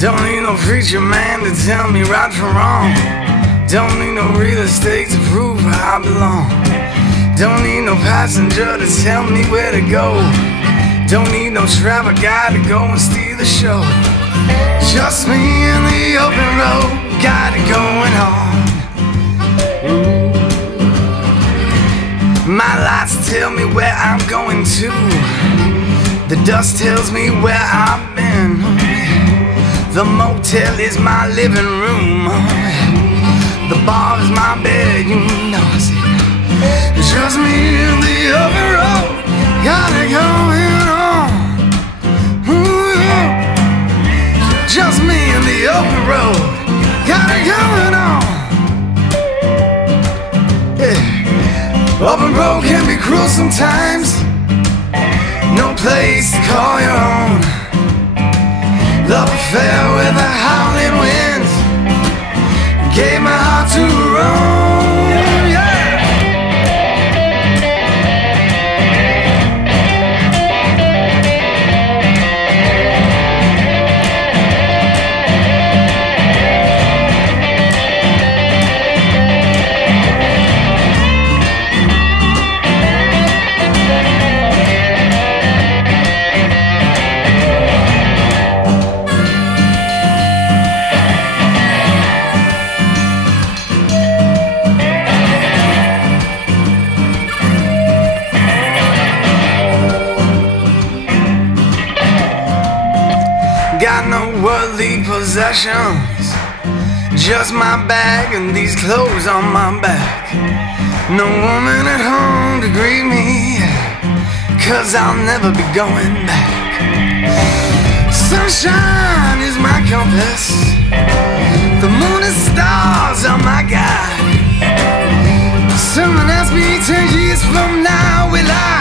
Don't need no preacher man to tell me right from wrong. Don't need no real estate to prove where I belong. Don't need no passenger to tell me where to go. Don't need no travel guide to go and steal the show. Just me in the open road, got it going on. My lights tell me where I'm going to. The dust tells me where I've been. The motel is my living room. The bar is my bed, you know. I said, just me in the open road, got it going on. Ooh, yeah. Just me in the open road, got it going on. Yeah. Open road can be cruel sometimes. No place to call your own. Love affair with the howling winds. Gave my heart to roam, yeah. Got no worldly possessions, just my bag and these clothes on my back. No woman at home to greet me, 'cause I'll never be going back. Sunshine is my compass, the moon and stars are my guide. Someone asked me 10 years from now, will I